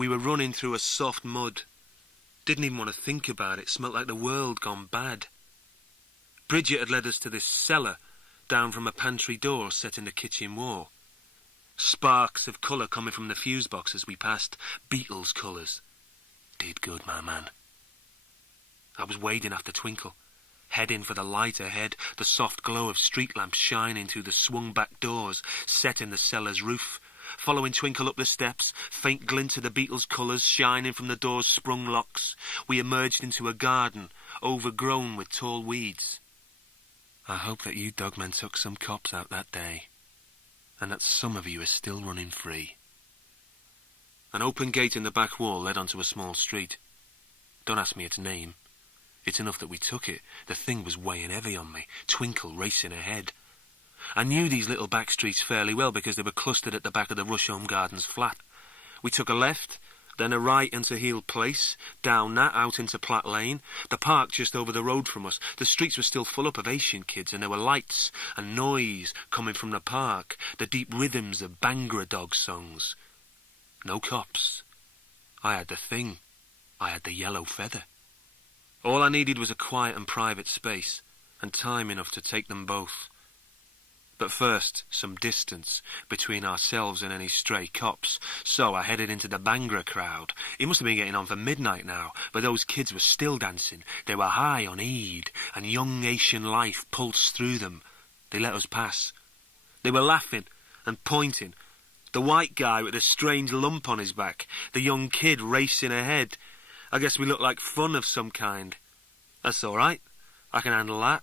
We were running through a soft mud. Didn't even want to think about it. Smelt like the world gone bad. Bridget had led us to this cellar, down from a pantry door set in the kitchen wall. Sparks of colour coming from the fuse box as we passed. Beatles colours. Did good, my man. I was wading after Twinkle, heading for the light ahead, the soft glow of street lamps shining through the swung-back doors set in the cellar's roof. Following Twinkle up the steps, faint glint of the Beatles' colours shining from the door's sprung locks, we emerged into a garden overgrown with tall weeds. I hope that you dogmen took some cops out that day, and that some of you are still running free. An open gate in the back wall led onto a small street. Don't ask me its name. It's enough that we took it. The thing was weighing heavy on me, Twinkle racing ahead. I knew these little back streets fairly well because they were clustered at the back of the Rusholme Gardens flat. We took a left, then a right into Heald Place, down that out into Platt Lane, the park just over the road from us. The streets were still full up of Asian kids, and there were lights and noise coming from the park, the deep rhythms of Bhangra dog songs. No cops. I had the thing. I had the yellow feather. All I needed was a quiet and private space, and time enough to take them both. But first, some distance between ourselves and any stray cops, so I headed into the Bhangra crowd. It must have been getting on for midnight now, but those kids were still dancing. They were high on Eid, and young Asian life pulsed through them. They let us pass. They were laughing and pointing. The white guy with a strange lump on his back, the young kid racing ahead. I guess we looked like fun of some kind. That's all right. I can handle that.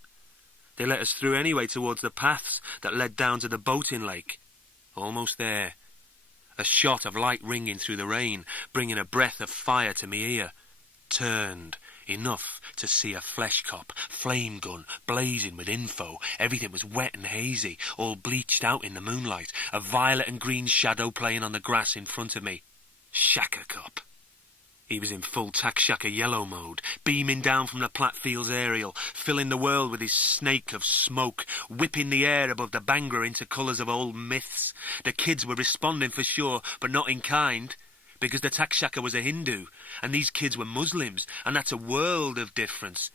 They let us through anyway towards the paths that led down to the boating lake. Almost there. A shot of light ringing through the rain, bringing a breath of fire to me ear. Turned. Enough to see a flesh cop, flame gun, blazing with info. Everything was wet and hazy, all bleached out in the moonlight. A violet and green shadow playing on the grass in front of me. Shaka cop. He was in full Tak Shaka yellow mode, beaming down from the Plattfields aerial, filling the world with his snake of smoke, whipping the air above the Bhangra into colours of old myths. The kids were responding for sure, but not in kind, because the Tak Shaka was a Hindu, and these kids were Muslims, and that's a world of difference.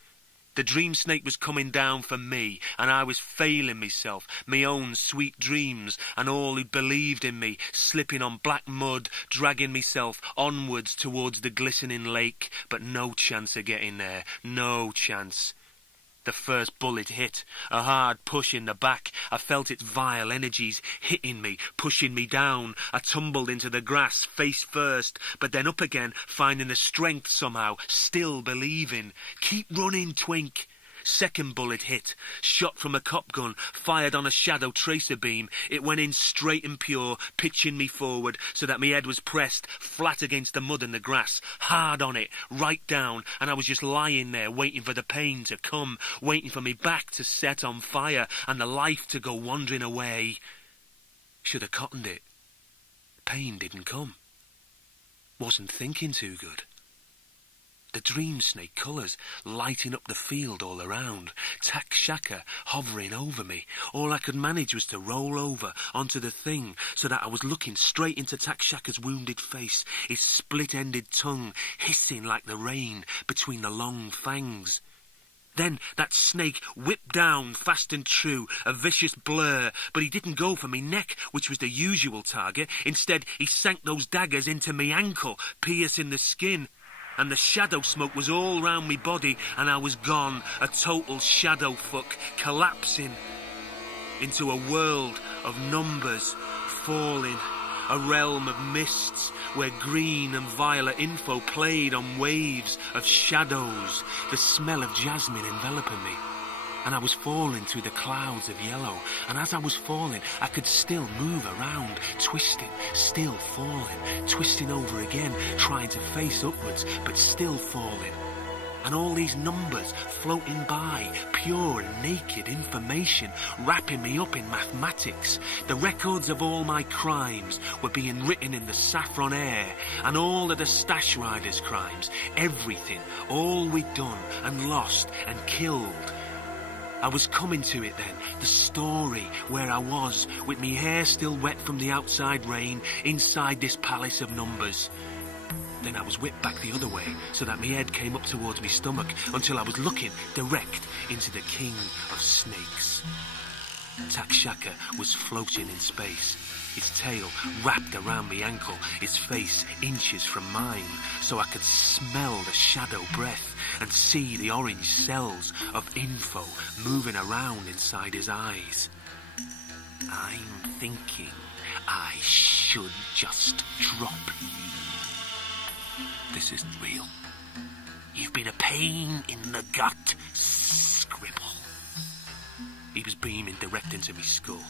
The dream snake was coming down for me, and I was failing myself, me own sweet dreams, and all who'd believed in me, slipping on black mud, dragging myself onwards towards the glistening lake, but no chance of getting there, no chance. The first bullet hit, a hard push in the back. I felt its vile energies hitting me, pushing me down. I tumbled into the grass, face first, but then up again, finding the strength somehow, still believing. Keep running, Twink. Second bullet hit, shot from a cop gun, fired on a shadow tracer beam. It went in straight and pure, pitching me forward so that my head was pressed flat against the mud and the grass, hard on it, right down, and I was just lying there waiting for the pain to come, waiting for me back to set on fire and the life to go wandering away. Should have cottoned it. Pain didn't come. Wasn't thinking too good. The dream snake colours lighting up the field all around. Tak Shaka hovering over me. All I could manage was to roll over onto the thing so that I was looking straight into Tak Shaka's wounded face, his split-ended tongue hissing like the rain between the long fangs. Then that snake whipped down fast and true, a vicious blur, but he didn't go for me neck, which was the usual target. Instead, he sank those daggers into me ankle, piercing the skin. And the shadow smoke was all round me body, and I was gone, a total shadow fuck, collapsing into a world of numbers, falling, a realm of mists where green and violet info played on waves of shadows, the smell of jasmine enveloping me. And I was falling through the clouds of yellow, and as I was falling, I could still move around, twisting, still falling, twisting over again, trying to face upwards, but still falling. And all these numbers floating by, pure and naked information, wrapping me up in mathematics. The records of all my crimes were being written in the saffron air, and all of the stash riders' crimes, everything, all we'd done and lost and killed. I was coming to it then, the story, where I was, with me hair still wet from the outside rain, inside this palace of numbers. Then I was whipped back the other way so that my head came up towards my stomach until I was looking direct into the king of snakes. Tak Shaka was floating in space, his tail wrapped around my ankle, his face inches from mine, so I could smell the shadow breath and see the orange cells of info moving around inside his eyes. I'm thinking I should just drop you. This isn't real. You've been a pain in the gut, Scribble. He was beaming direct into me skull,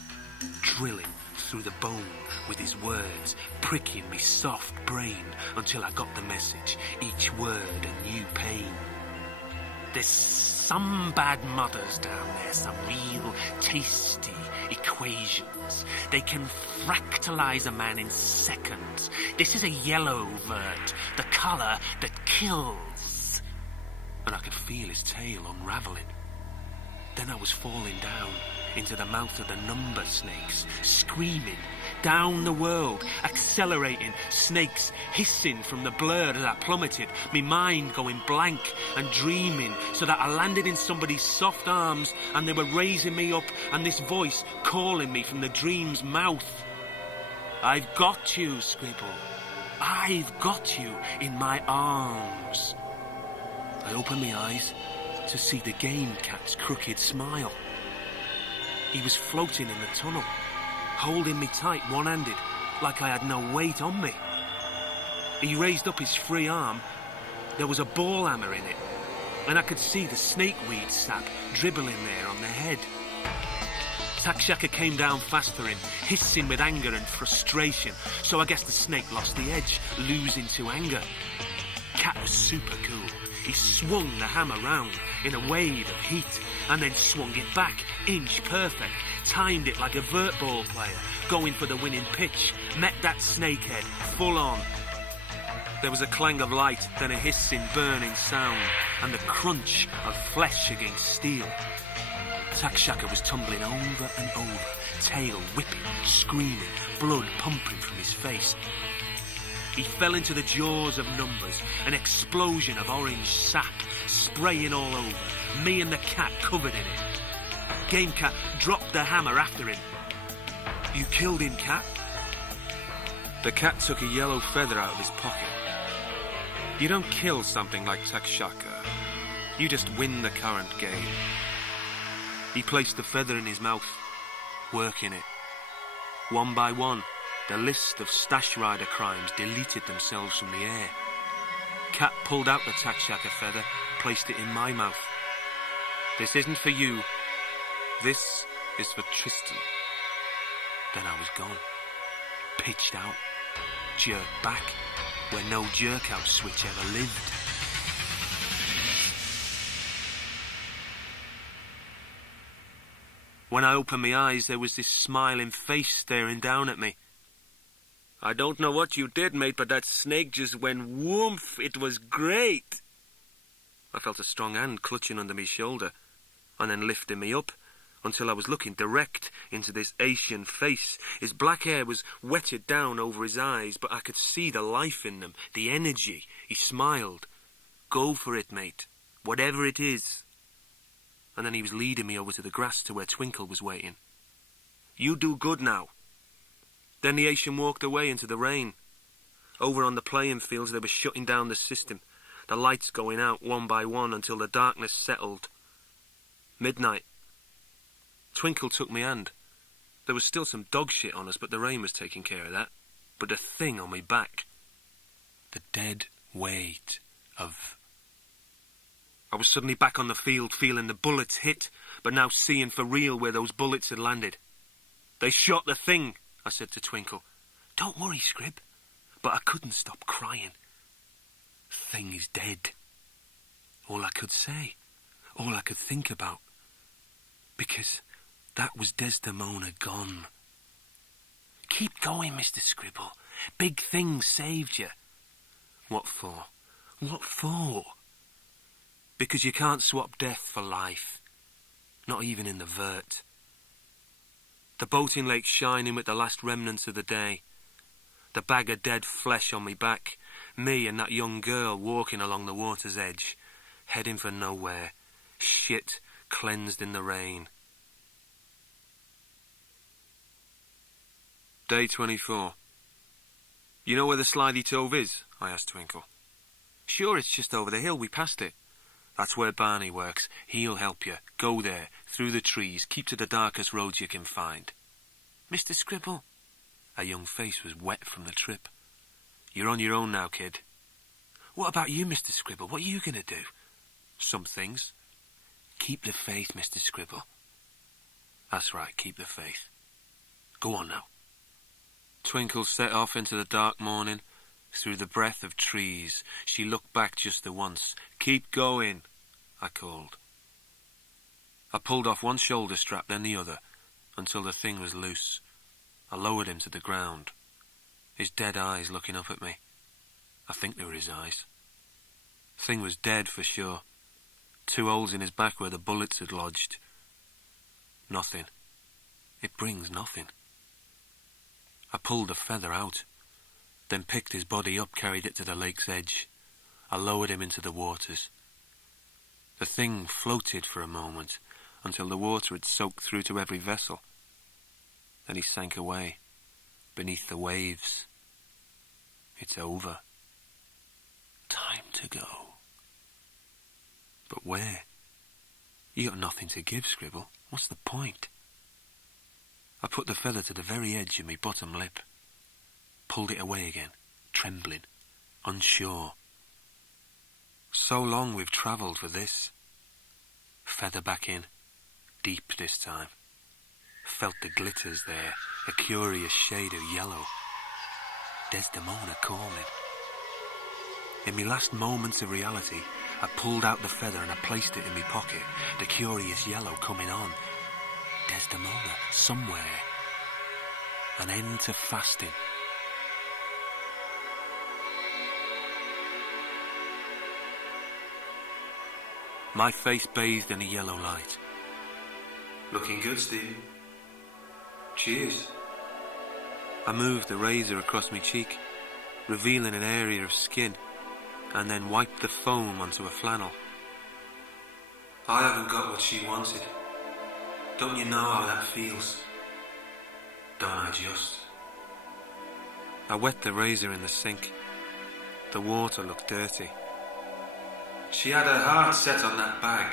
drilling through the bone with his words, pricking me soft brain until I got the message, each word a new pain. There's some bad mothers down there, some real tasty equations. They can fractalize a man in seconds. This is a yellow vert, the colour that kills. And I could feel his tail unravelling. Then I was falling down into the mouth of the number snakes, screaming, down the world, accelerating, snakes hissing from the blur as I plummeted, me mind going blank and dreaming, so that I landed in somebody's soft arms and they were raising me up and this voice calling me from the dream's mouth. I've got you, Scribble. I've got you in my arms. I opened my eyes to see the game cat's crooked smile. He was floating in the tunnel, holding me tight one-handed, like I had no weight on me. He raised up his free arm. There was a ball hammer in it, and I could see the snakeweed sap dribbling there on the head. Tak Shaka came down fast for him, hissing with anger and frustration, so I guess the snake lost the edge, losing to anger. Cat was super cool. He swung the hammer round in a wave of heat and then swung it back, inch perfect, timed it like a vert ball player, going for the winning pitch, met that snakehead full on. There was a clang of light, then a hissing, burning sound, and the crunch of flesh against steel. Tak Shaka was tumbling over and over, tail whipping, screaming, blood pumping from his face. He fell into the jaws of numbers, an explosion of orange sap spraying all over, me and the cat covered in it. Game Cat dropped the hammer after him. You killed him, Cat? The cat took a yellow feather out of his pocket. You don't kill something like Tak Shaka. You just win the current game. He placed the feather in his mouth, working it. One by one, the list of Stash Rider crimes deleted themselves from the air. Cat pulled out the Tak Shaka feather, placed it in my mouth. This isn't for you. This is for Tristan. Then I was gone. Pitched out. Jerked back. Where no jerk-out switch ever lived. When I opened my eyes, there was this smiling face staring down at me. I don't know what you did, mate, but that snake just went woomph. It was great. I felt a strong hand clutching under my shoulder and then lifting me up until I was looking direct into this Asian face. His black hair was wetted down over his eyes, but I could see the life in them, the energy. He smiled. Go for it, mate. Whatever it is. And then he was leading me over to the grass to where Twinkle was waiting. You do good now. Then the Asian walked away into the rain. Over on the playing fields, they were shutting down the system, the lights going out one by one until the darkness settled. Midnight. Twinkle took me hand. There was still some dog shit on us, but the rain was taking care of that. But the thing on me back, the dead weight of... I was suddenly back on the field, feeling the bullets hit, but now seeing for real where those bullets had landed. They shot the thing, I said to Twinkle. Don't worry, Scrib. But I couldn't stop crying. Thing is dead. All I could say. All I could think about. Because that was Desdemona gone. Keep going, Mr. Scribble. Big things saved you. What for? What for? Because you can't swap death for life. Not even in the Vurt. The boating lake shining with the last remnants of the day. The bag of dead flesh on me back. Me and that young girl walking along the water's edge, heading for nowhere. Shit cleansed in the rain. Day 24. You know where the Slithy Tove is? I asked Twinkle. Sure, it's just over the hill. We passed it. That's where Barney works. He'll help you. Go there, through the trees. Keep to the darkest roads you can find. Mr. Scribble. Her young face was wet from the trip. You're on your own now, kid. What about you, Mr. Scribble? What are you going to do? Some things. Keep the faith, Mr. Scribble. That's right, keep the faith. Go on now. Twinkle set off into the dark morning. Through the breath of trees, she looked back just the once. Keep going, I called. I pulled off one shoulder strap, then the other, until the thing was loose. I lowered him to the ground, his dead eyes looking up at me. I think they were his eyes. The thing was dead for sure. 2 holes in his back where the bullets had lodged. Nothing. It brings nothing. I pulled the feather out, then picked his body up, carried it to the lake's edge. I lowered him into the waters. The thing floated for a moment until the water had soaked through to every vessel. Then he sank away, beneath the waves. It's over. Time to go. But where? You got nothing to give, Scribble. What's the point? I put the feather to the very edge of my bottom lip, pulled it away again, trembling, unsure. So long we've travelled for this. Feather back in, deep this time. Felt the glitters there, a curious shade of yellow. Desdemona calling. In my last moments of reality, I pulled out the feather and I placed it in my pocket, the curious yellow coming on. Desdemona, somewhere. An end to fasting. My face bathed in a yellow light. Looking good, Steve. Cheers. I moved the razor across my cheek, revealing an area of skin, and then wiped the foam onto a flannel. I haven't got what she wanted. Don't you know how that feels? Don't I just? I wet the razor in the sink. The water looked dirty. She had her heart set on that bag.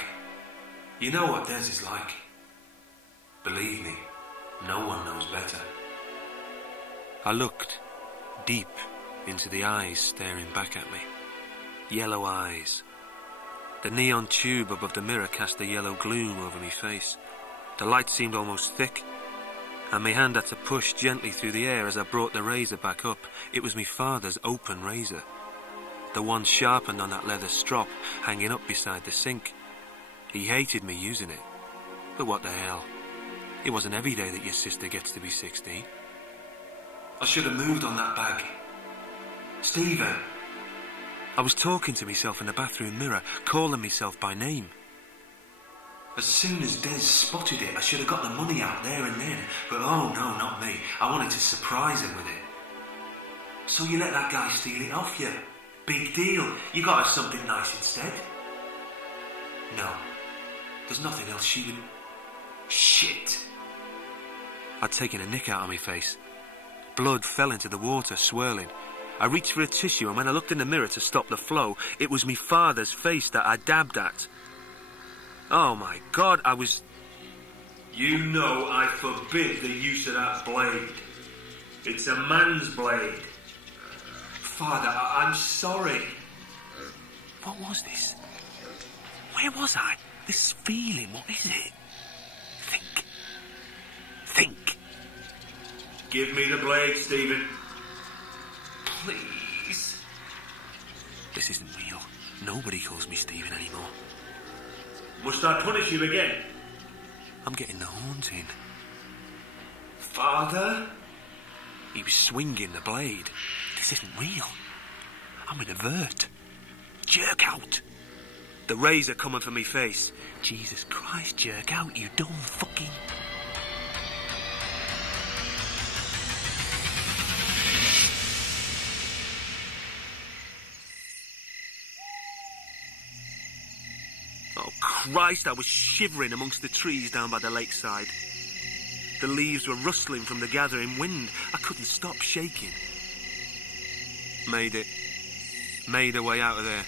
You know what theirs is like. Believe me, no one knows better. I looked deep into the eyes staring back at me. Yellow eyes. The neon tube above the mirror cast a yellow gloom over my face. The light seemed almost thick, and my hand had to push gently through the air as I brought the razor back up. It was my father's open razor, the one sharpened on that leather strop hanging up beside the sink. He hated me using it, but what the hell? It wasn't every day that your sister gets to be 16. I should have moved on that bag. Stephen! I was talking to myself in the bathroom mirror, calling myself by name. As soon as Des spotted it, I should have got the money out there and then. But oh no, not me. I wanted to surprise him with it. So you let that guy steal it off you? Big deal. You got her something nice instead. No. There's nothing else she would... Shit. I'd taken a nick out of my face. Blood fell into the water, swirling. I reached for a tissue, and when I looked in the mirror to stop the flow, it was me father's face that I dabbed at. Oh my God, I was... You know I forbid the use of that blade. It's a man's blade. Father, I'm sorry. What was this? Where was I? This feeling, what is it? Think. Give me the blade, Stephen. Please. This isn't real. Nobody calls me Stephen anymore. Must I punish you again? I'm getting the haunting. Father? He was swinging the blade. This isn't real. I'm in a vert. Jerk out. The razor coming for me face. Jesus Christ, jerk out, you dumb fucking... Christ, I was shivering amongst the trees down by the lakeside. The leaves were rustling from the gathering wind. I couldn't stop shaking. Made it. Made a way out of there.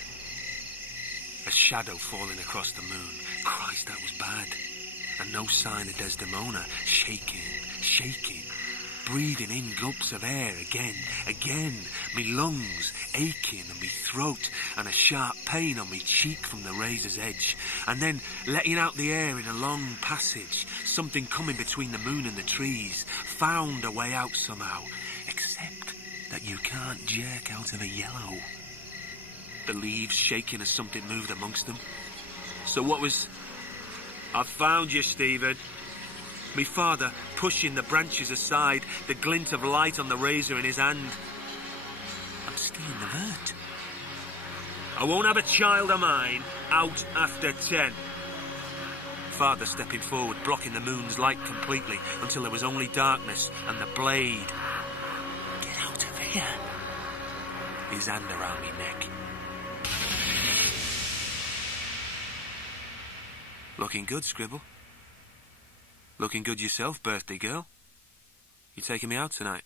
A shadow falling across the moon. Christ, that was bad. And no sign of Desdemona. Shaking, shaking. Breathing in gulps of air again. Me lungs aching and me throat, and a sharp pain on me cheek from the razor's edge. And then letting out the air in a long passage. Something coming between the moon and the trees. Found a way out somehow. Except that you can't jerk out of a yellow. The leaves shaking as something moved amongst them. So what was... I found you, Stephen. Me father pushing the branches aside, the glint of light on the razor in his hand. I'm still in the vert. I won't have a child of mine out after 10. Father stepping forward, blocking the moon's light completely until there was only darkness and the blade. Get out of here. His hand around me neck. Looking good, Scribble. Looking good yourself, birthday girl. You taking me out tonight?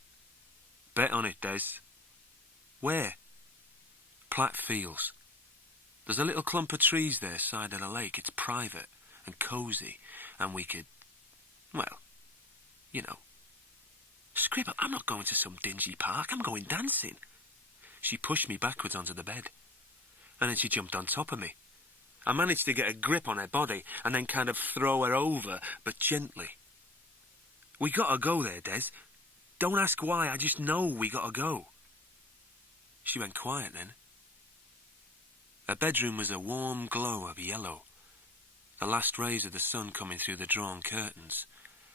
Bet on it, Des. Where? Platt Fields. There's a little clump of trees there, side of the lake. It's private and cosy, and we could... well, you know. Scribble, I'm not going to some dingy park. I'm going dancing. She pushed me backwards onto the bed, and then she jumped on top of me. I managed to get a grip on her body and then kind of throw her over, but gently. We gotta go there, Des. Don't ask why, I just know we gotta go. She went quiet then. Her bedroom was a warm glow of yellow. The last rays of the sun coming through the drawn curtains.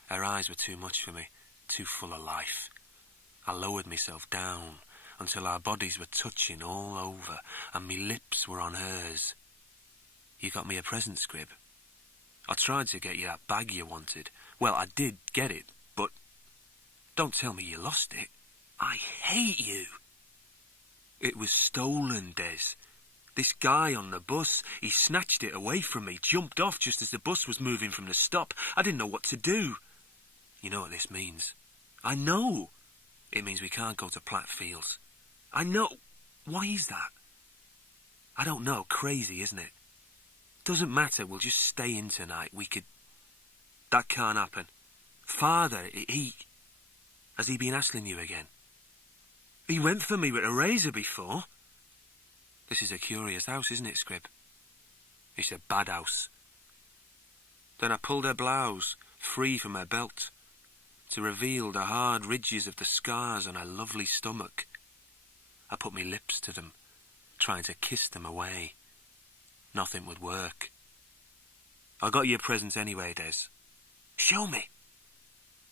Her eyes were too much for me, too full of life. I lowered myself down until our bodies were touching all over and me lips were on hers. You got me a present, Scrib. I tried to get you that bag you wanted. Well, I did get it, but don't tell me you lost it. I hate you. It was stolen, Des. This guy on the bus, he snatched it away from me, jumped off just as the bus was moving from the stop. I didn't know what to do. You know what this means? I know. It means we can't go to Platt Fields. I know. Why is that? I don't know. Crazy, isn't it? Doesn't matter, we'll just stay in tonight. We could... That can't happen. Father, he... Has he been hassling you again? He went for me with a razor before. This is a curious house, isn't it, Scrib? It's a bad house. Then I pulled her blouse, free from her belt, to reveal the hard ridges of the scars on her lovely stomach. I put my lips to them, trying to kiss them away. Nothing would work. I got you a present anyway, Des. Show me.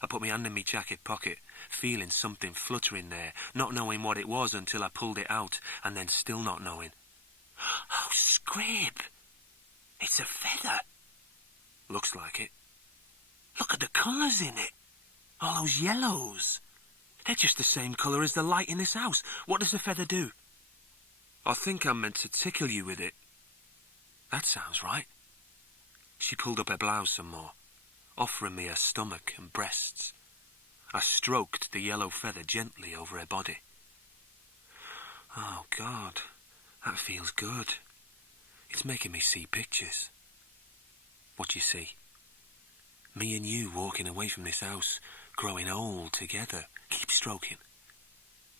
I put my hand in my jacket pocket, feeling something fluttering there, not knowing what it was until I pulled it out, and then still not knowing. Oh, Scrib! It's a feather. Looks like it. Look at the colours in it. All those yellows. They're just the same colour as the light in this house. What does the feather do? I think I'm meant to tickle you with it. That sounds right. She pulled up her blouse some more, offering me her stomach and breasts. I stroked the yellow feather gently over her body. Oh, God, that feels good. It's making me see pictures. What do you see? Me and you walking away from this house, growing old together. Keep stroking.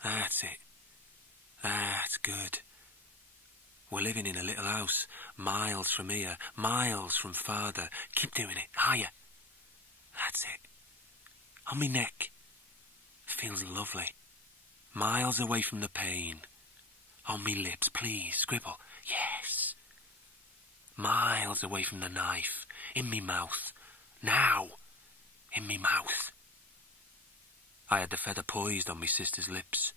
That's it. That's good. We're living in a little house, miles from here, miles from Father. Keep doing it, higher. That's it. On me neck. Feels lovely. Miles away from the pain. On me lips, please, scribble. Yes. Miles away from the knife. In me mouth. Now. In me mouth. I had the feather poised on me sister's lips,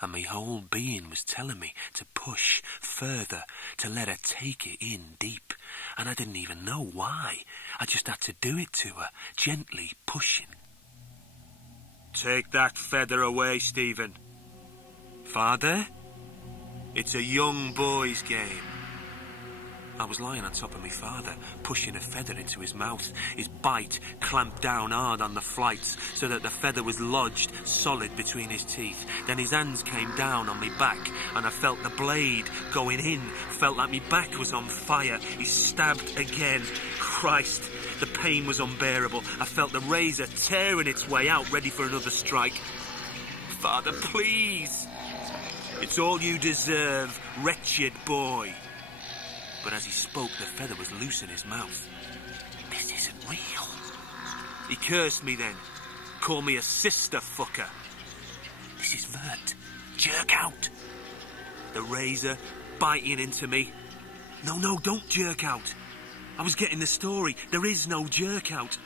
and me whole being was telling me to push further, to let her take it in deep, and I didn't even know why. I just had to do it to her, gently pushing. Take that feather away, Stephen. Father? It's a young boy's game. I was lying on top of me father, pushing a feather into his mouth. His bite clamped down hard on the flights, so that the feather was lodged solid between his teeth. Then his hands came down on me back, and I felt the blade going in. Felt like me back was on fire. He stabbed again. Christ, the pain was unbearable. I felt the razor tearing its way out, ready for another strike. Father, please. It's all you deserve, wretched boy. But as he spoke, the feather was loose in his mouth. This isn't real. He cursed me then. Called me a sister fucker. This is Vurt. Jerk out. The razor biting into me. No, don't jerk out. I was getting the story. There is no jerk out.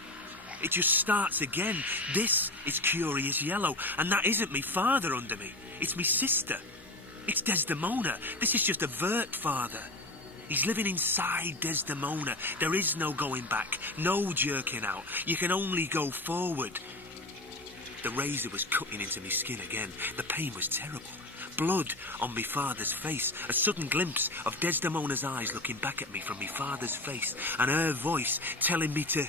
It just starts again. This is Curious Yellow, and that isn't me father under me. It's me sister. It's Desdemona. This is just a Vurt father. He's living inside Desdemona. There is no going back, no jerking out. You can only go forward. The razor was cutting into me skin again. The pain was terrible. Blood on me father's face. A sudden glimpse of Desdemona's eyes looking back at me from me father's face, and her voice telling me to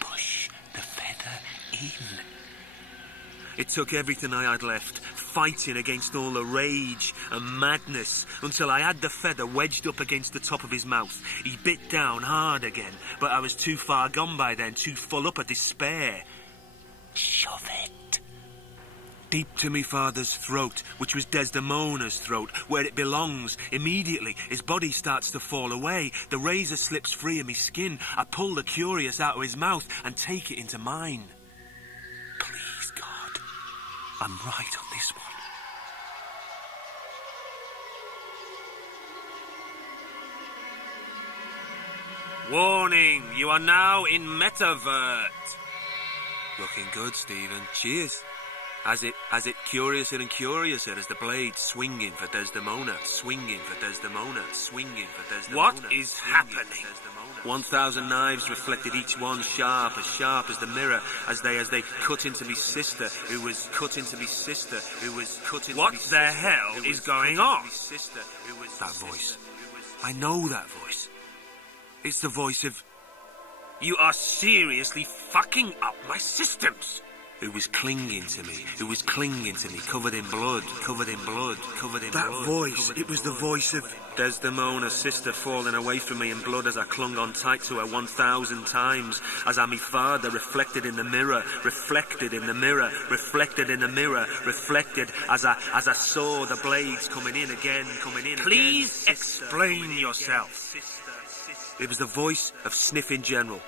push the feather in. It took everything I had left, fighting against all the rage and madness, until I had the feather wedged up against the top of his mouth. He bit down hard again, but I was too far gone by then, too full up of despair. Shove it. Deep to me father's throat, which was Desdemona's throat, where it belongs. Immediately, his body starts to fall away. The razor slips free of me skin. I pull the Curious out of his mouth and take it into mine. Please, God, I'm right on this one. Warning, you are now in Metavert. Looking good, Stephen. Cheers. As it curiouser and curiouser as the blade swinging for Desdemona, swinging for Desdemona, swinging for Desdemona. What is happening? 1,000 knives reflected, each one sharp as the mirror, as they cut into me sister, who was cut into me sister, who was cut into me sister. What the hell is going on? That voice. I know that voice. It's the voice of... You are seriously fucking up my systems. Who was clinging to me, covered in blood, covered in blood, covered in blood. That voice, it was the voice of... Desdemona's sister falling away from me in blood as I clung on tight to her 1,000 times, as I me father reflected in the mirror, reflected in the mirror, reflected in the mirror, reflected as I saw the blades coming in again. Please explain yourself. It was the voice of Sniffing General.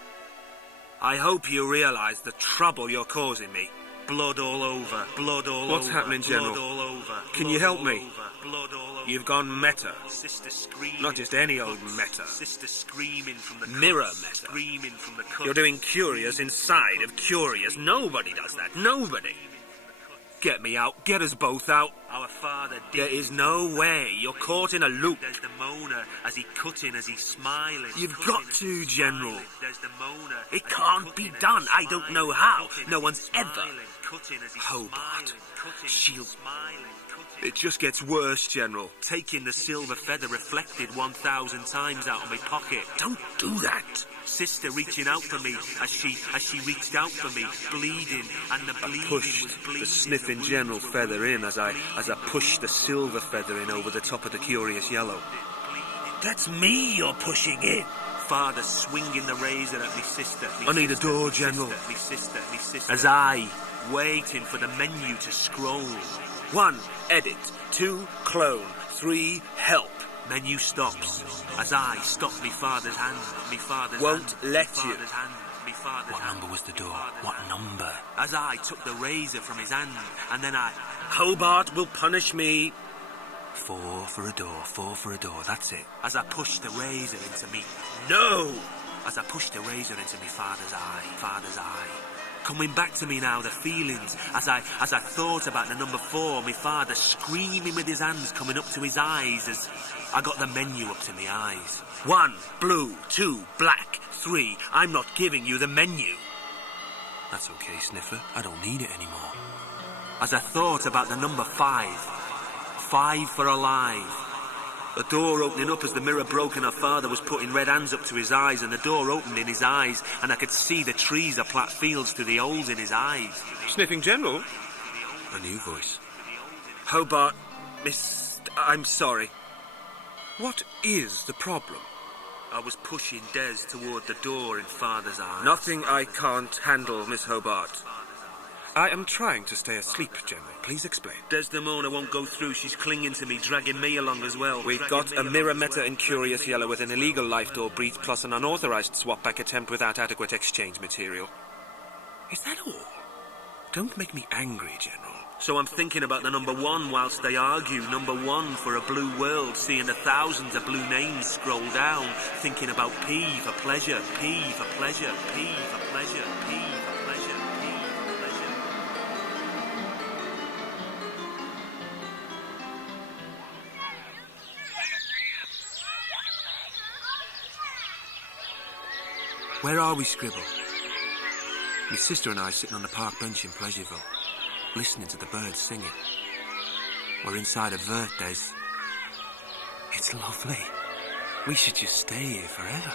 I hope you realise the trouble you're causing me. Blood all over, blood all over. What's happening, General? Blood all over. Can you help me? Blood all over. You've gone meta. Sister screaming. Not just any old meta. Sister screaming from the mirror meta. Screaming from the cuts. You're doing Curious inside of Curious. Nobody does that. Nobody. Get me out. Get us both out. Our father did. There is no way. You're caught in a loop. Desdemona, as he cutting, as he's smiling. You've got to, General. It can't be done. I don't know how. No one's ever. Hobart. Shield. It just gets worse, General. Taking the silver feather reflected 1,000 times out of my pocket. Don't do that. Sister reaching out for me as she reached out for me, bleeding, and the bleeding pushed was bleeding. The Sniffing General feather in as I pushed the silver feather in over the top of the Curious Yellow. That's me you're pushing in. Father swinging the razor at me sister. I need a door, General. Me sister. As I waiting for the menu to scroll. 1, edit. 2, clone. 3, help. Menu stops. As I stop me father's hand. Me father's won't hand. Let you. What number was the door? What number? As I took the razor from his hand, and then Hobart will punish me. 4 for a door, 4 for a door, that's it. As I pushed the razor into me. No! As I pushed the razor into me father's eye. Coming back to me now, the feelings, as I thought about the number 4, my father screaming with his hands coming up to his eyes as I got the menu up to my eyes. 1, blue, 2, black, 3, I'm not giving you the menu. That's okay, Sniffer, I don't need it anymore. As I thought about the number 5 for alive. A door opening up as the mirror broke and her father was putting red hands up to his eyes, and the door opened in his eyes and I could see the trees of Platt Fields through the holes in his eyes. Sniffing General? A new voice. Hobart, Miss... I'm sorry. What is the problem? I was pushing Des toward the door in father's eyes. Nothing I can't handle, Miss Hobart. I am trying to stay asleep, General. Please explain. Desdemona won't go through. She's clinging to me, dragging me along as well. We've got a mirror meta and curious yellow with an illegal life door breach plus an unauthorized swap-back attempt without adequate exchange material. Is that all? Don't make me angry, General. So I'm thinking about the number one whilst they argue. Number one for a blue world, seeing the thousands of blue names scroll down, thinking about P for pleasure, P for pleasure, P for pleasure, P for pleasure, P for pleasure. Where are we, Scribble? My sister and I sitting on the park bench in Pleasureville, listening to the birds singing. We're inside a vert, Des. It's lovely. We should just stay here forever.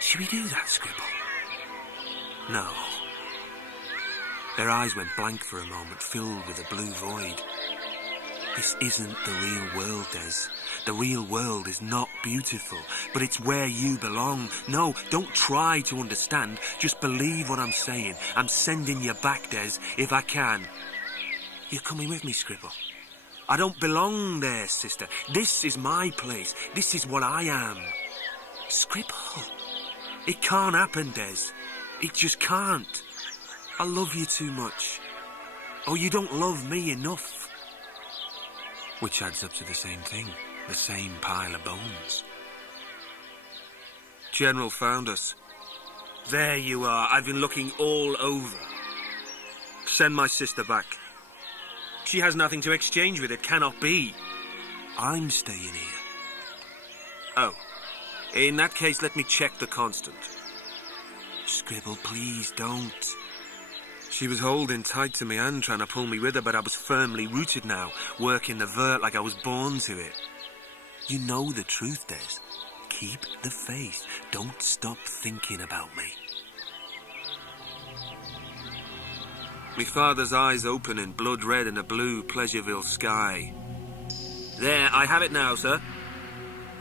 Should we do that, Scribble? No. Their eyes went blank for a moment, filled with a blue void. This isn't the real world, Des. The real world is not beautiful, but it's where you belong. No, don't try to understand. Just believe what I'm saying. I'm sending you back, Des, if I can. You're coming with me, Scribble. I don't belong there, sister. This is my place. This is what I am. Scribble. It can't happen, Des. It just can't. I love you too much. Oh, you don't love me enough. Which adds up to the same thing. The same pile of bones. General found us. There you are. I've been looking all over. Send my sister back. She has nothing to exchange with. It cannot be. I'm staying here. Oh. In that case, let me check the constant. Scribble, please don't. She was holding tight to my hand, trying to pull me with her, but I was firmly rooted now, working the vert like I was born to it. You know the truth, Des. Keep the faith. Don't stop thinking about me. My father's eyes open in blood red in a blue Pleasureville sky. There, I have it now, sir.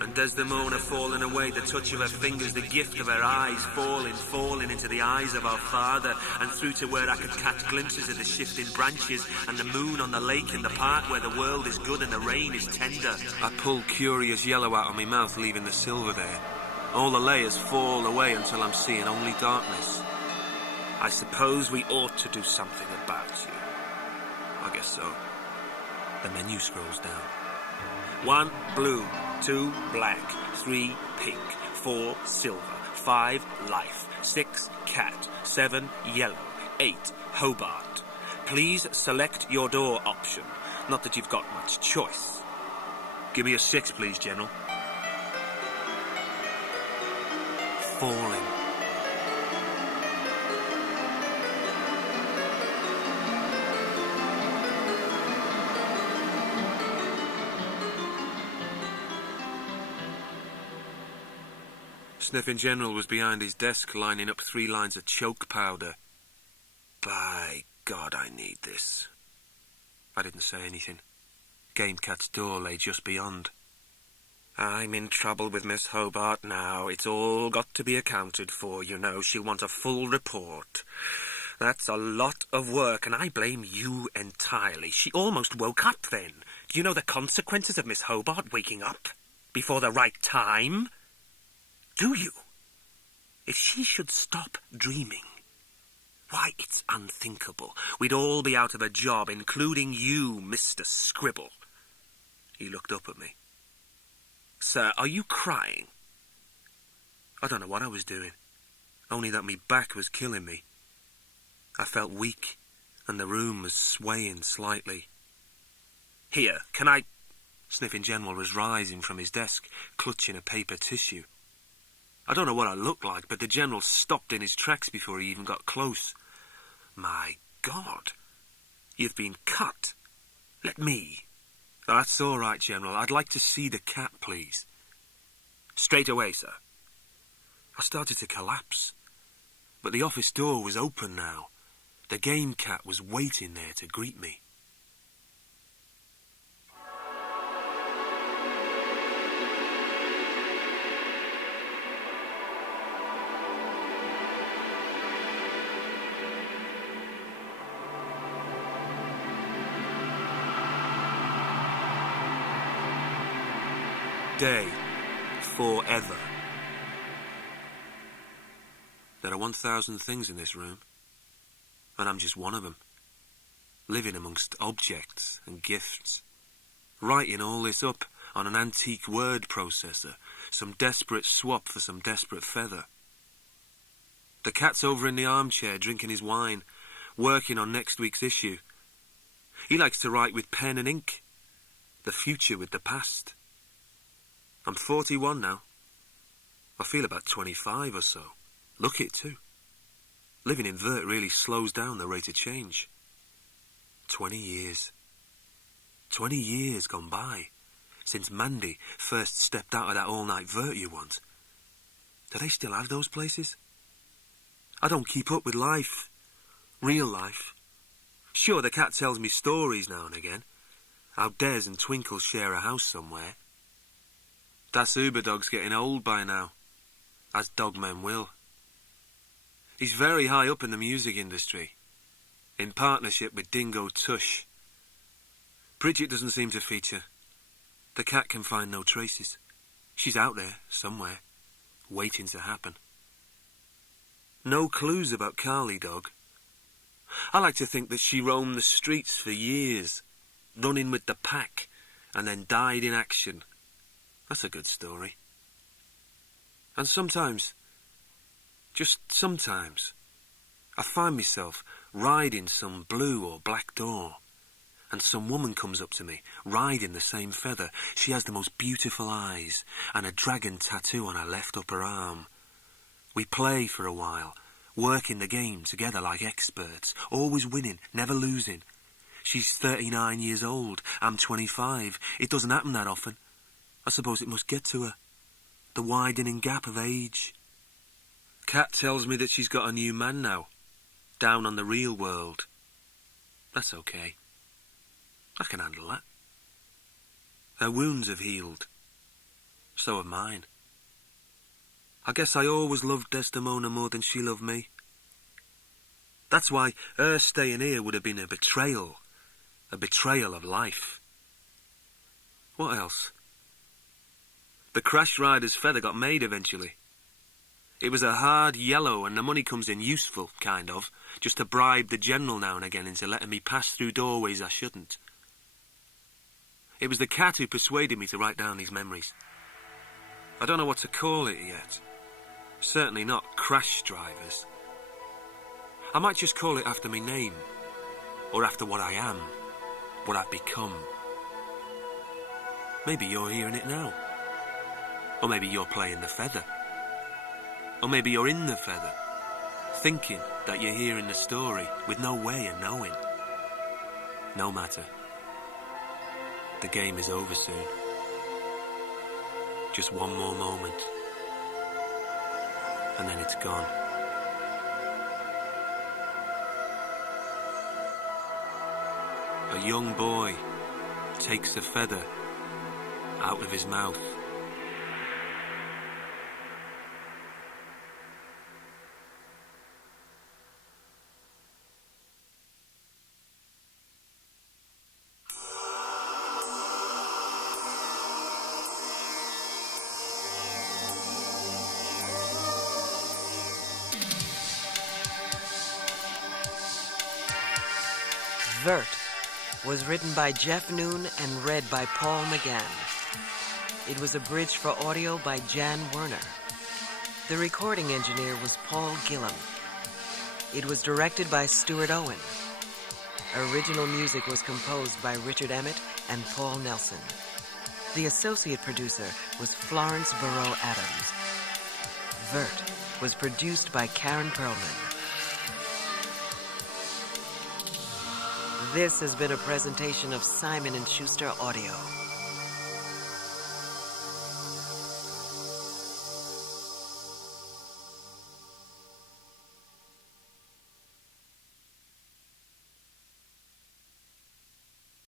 And Desdemona falling away, the touch of her fingers, the gift of her eyes, falling into the eyes of our father, and through to where I could catch glimpses of the shifting branches, and the moon on the lake in the park where the world is good and the rain is tender. I pull curious yellow out of my mouth, leaving the silver there. All the layers fall away until I'm seeing only darkness. I suppose we ought to do something about you. I guess so. The menu scrolls down. 1 blue, 2 black, 3 pink, 4 silver, 5 life, 6 cat, 7 yellow, 8 Hobart. Please select your door option. Not that you've got much choice. Give me a 6, please, General. Falling. Sniffing General was behind his desk, lining up 3 lines of choke powder. By God, I need this. I didn't say anything. Game Cat's door lay just beyond. I'm in trouble with Miss Hobart now. It's all got to be accounted for, you know. She'll want a full report. That's a lot of work, and I blame you entirely. She almost woke up then. Do you know the consequences of Miss Hobart waking up? Before the right time? Do you? If she should stop dreaming, why, it's unthinkable. We'd all be out of a job, including you, Mr. Scribble. He looked up at me. Sir, are you crying? I don't know what I was doing, only that me back was killing me. I felt weak, and the room was swaying slightly. Here, can I... Sniffing General was rising from his desk, clutching a paper tissue. I don't know what I looked like, but the General stopped in his tracks before he even got close. My God, you've been cut. Let me. That's all right, General. I'd like to see the cat, please. Straight away, sir. I started to collapse. But the office door was open now. The game cat was waiting there to greet me. Day. Forever. There are 1,000 things in this room, and I'm just one of them, living amongst objects and gifts, writing all this up on an antique word processor, some desperate swap for some desperate feather. The cat's over in the armchair drinking his wine, working on next week's issue. He likes to write with pen and ink, the future with the past. I'm 41 now. I feel about 25 or so. Look it too. Living in Vurt really slows down the rate of change. 20 years. 20 years gone by since Mandy first stepped out of that all-night Vurt you want. Do they still have those places? I don't keep up with life. Real life. Sure, the cat tells me stories now and again. How Des and Twinkle share a house somewhere. Das Uberdog's getting old by now, as dogmen will. He's very high up in the music industry, in partnership with Dingo Tush. Bridget doesn't seem to feature. The cat can find no traces. She's out there, somewhere, waiting to happen. No clues about Carly Dog. I like to think that she roamed the streets for years, running with the pack, and then died in action. That's a good story. And sometimes, just sometimes, I find myself riding some blue or black door, and some woman comes up to me, riding the same feather. She has the most beautiful eyes, and a dragon tattoo on her left upper arm. We play for a while, working the game together like experts, always winning, never losing. She's 39 years old, I'm 25. It doesn't happen that often. I suppose it must get to her. The widening gap of age. Cat tells me that she's got a new man now, down on the real world. That's okay. I can handle that. Her wounds have healed. So have mine. I guess I always loved Desdemona more than she loved me. That's why her staying here would have been a betrayal of life. What else? The Crash Rider's feather got made eventually. It was a hard yellow and the money comes in useful, kind of, just to bribe the General now and again into letting me pass through doorways I shouldn't. It was the cat who persuaded me to write down these memories. I don't know what to call it yet. Certainly not Crash Drivers. I might just call it after my name, or after what I am, what I've become. Maybe you're hearing it now. Or maybe you're playing the feather. Or maybe you're in the feather, thinking that you're hearing the story with no way of knowing. No matter. The game is over soon. Just one more moment. And then it's gone. A young boy takes a feather out of his mouth. Vurt was written by Jeff Noon and read by Paul McGann. It was abridged for audio by Jan Werner. The recording engineer was Paul Gillam. It was directed by Stuart Owen. Original music was composed by Richard Emmett and Paul Nelson. The associate producer was Florence Burrow Adams. Vurt was produced by Karen Perlman. This has been a presentation of Simon & Schuster Audio.